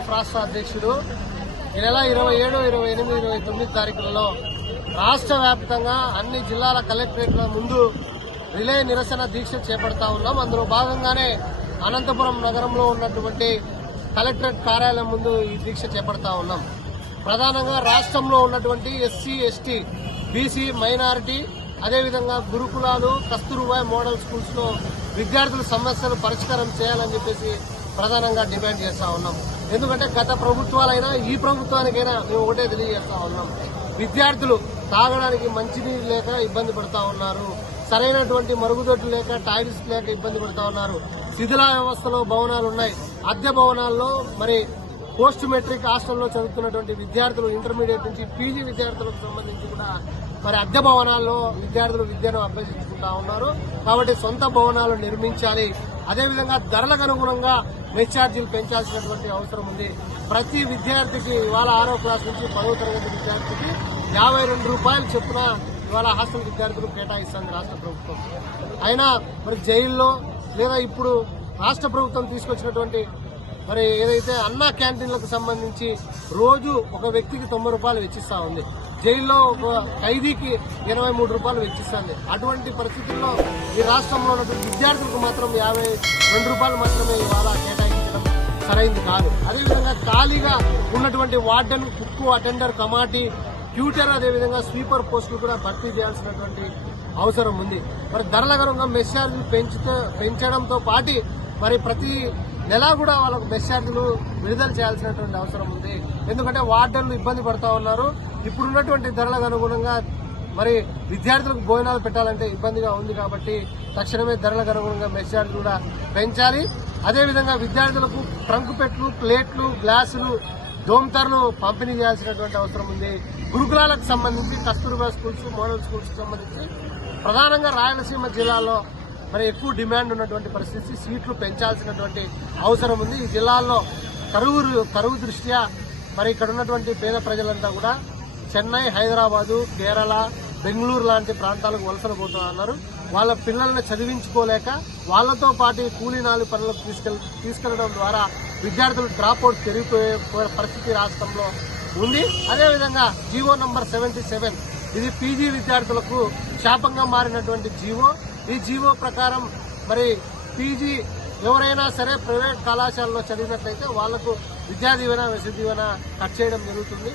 UNICEF రాష్ట్ర అధ్యక్షుడు ఈ నెల 27, 28, 29 తారీఖులలో రాష్ట్ర వ్యాప్తంగా అన్ని జిల్లాల కలెక్టరేట్ల ముందు రిలే నిరసన దీక్ష చేపడతా ఉన్నాం. అందులో భాగంగానే అనంతపురం నగరంలో ఉన్నటువంటి కలెక్టరేట్ కార్యాలయం ముందు ఈ దీక్ష చేపడతా ఉన్నాం. ప్రధానంగా రాష్ట్రంలో ఉన్నటువంటి ఎస్సీ, ఎస్టీ, బీసీ, మైనారిటీ, అదేవిధంగా గురుకులాలు, కస్తూర్బాయ్ మోడల్ స్కూల్స్ లో విద్యార్థుల సమస్యలు పరిష్కారం చేయాలని చెప్పేసి ప్రధానంగా డిమాండ్ చేస్తా ఉన్నాం. ఎందుకంటే గత ప్రభుత్వాలైనా ఈ ప్రభుత్వానికైనా మేము ఒకటే తెలియజేస్తా ఉన్నాం. విద్యార్థులు తాగడానికి మంచినీరు లేక ఇబ్బంది పడుతూ ఉన్నారు, సరైనటువంటి మరుగుదొడ్లు లేక టాయిలెట్స్ లేక ఇబ్బంది పడుతూ ఉన్నారు. శిథిల వ్యవస్థలో భవనాలు ఉన్నాయి. అద్దె భవనాల్లో మరి పోస్ట్ మెట్రిక్ హాస్టల్లో చదువుతున్నటువంటి విద్యార్థులు, ఇంటర్మీడియట్ నుంచి పీజీ విద్యార్థులకు సంబంధించి కూడా మరి అద్దె భవనాల్లో విద్యార్థులు విద్యను అభ్యసించుకుంటా ఉన్నారు. కాబట్టి సొంత భవనాలు నిర్మించాలి. అదేవిధంగా ధరలకు అనుగుణంగా మెస్ ఛార్జీలు పెంచాల్సినటువంటి అవసరం ఉంది. ప్రతి విద్యార్థికి ఇవాళ 6వ క్లాస్ నుంచి 10వ తరగతి విద్యార్థికి 52 రూపాయలు చొప్పున ఇవాళ హాస్టల్ విద్యార్థులు కేటాయిస్తుంది రాష్ట్ర ప్రభుత్వం. అయినా మరి జైల్లో లేదా ఇప్పుడు రాష్ట్ర ప్రభుత్వం తీసుకొచ్చినటువంటి మరి ఏదైతే అన్నా క్యాంటీన్లకు సంబంధించి రోజు ఒక వ్యక్తికి 90 రూపాయలు వెచ్చిస్తా ఉంది. జైల్లో ఒక ఖైదీకి 23 రూపాయలు వెచ్చిస్తుంది. అటువంటి పరిస్థితుల్లో ఈ రాష్ట్రంలో ఉన్నటువంటి విద్యార్థులకు మాత్రం 52 రూపాయలు మాత్రమే ఇవాళ కేటాయించడం సరైంది కాదు. అదేవిధంగా ఖాళీగా ఉన్నటువంటి వార్డెన్, కుక్కు, అటెండర్, కమాటీ, ట్యూటర్, అదేవిధంగా స్వీపర్ పోస్టులు కూడా భర్తీ చేయాల్సినటువంటి అవసరం ఉంది. మరి ధరల గనుక మెస్ ఛార్జీలు పెంచడంతో పాటు మరి ప్రతి నెలా కూడా వాళ్ళకు మెస్ ఛార్జీలు విడుదల చేయాల్సినటువంటి అవసరం ఉంది. ఎందుకంటే వార్డన్లు ఇబ్బంది పడుతూ ఉన్నారు. ఇప్పుడున్నటువంటి ధరలకు అనుగుణంగా మరి విద్యార్థులకు భోజనాలు పెట్టాలంటే ఇబ్బందిగా ఉంది. కాబట్టి తక్షణమే ధరలకు అనుగుణంగా మెస్ ఛార్జీలు కూడా పెంచాలి. అదేవిధంగా విద్యార్థులకు ట్రంక్ పెట్లు, ప్లేట్లు, గ్లాసులు, దోమతరను పంపిణీ చేయాల్సినటువంటి అవసరం ఉంది. గురుకులాలకు సంబంధించి కస్తూర్బా స్కూల్స్, మోడల్ స్కూల్స్ సంబంధించి ప్రధానంగా రాయలసీమ జిల్లాలో మరి ఎక్కువ డిమాండ్ ఉన్నటువంటి పరిస్థితి, సీట్లు పెంచాల్సినటువంటి అవసరం ఉంది. ఈ జిల్లాల్లో కరువు దృష్ట్యా మరి ఇక్కడ ఉన్నటువంటి పేద ప్రజలంతా కూడా చెన్నై, హైదరాబాదు, కేరళ, బెంగళూరు లాంటి ప్రాంతాలకు వలసలు పోతూ ఉన్నారు. వాళ్ళ పిల్లల్ని చదివించుకోలేక వాళ్ళతో పాటు కూలీ నాలి పనులకు తీసుకెళ్లడం ద్వారా విద్యార్థులు డ్రాప్ అవుట్ పెరిగిపోయే పరిస్థితి రాష్ట్రంలో ఉంది. అదేవిధంగా జీవో నంబర్ 77 ఇది పీజీ విద్యార్థులకు శాపంగా మారినటువంటి జీవో. ఈ జీవో ప్రకారం మరి పీజీ ఎవరైనా సరే ప్రైవేట్ కళాశాలలో చదివినట్లయితే వాళ్లకు విద్యా దీవెన, వసతి దీవెన కట్ చేయడం జరుగుతుంది.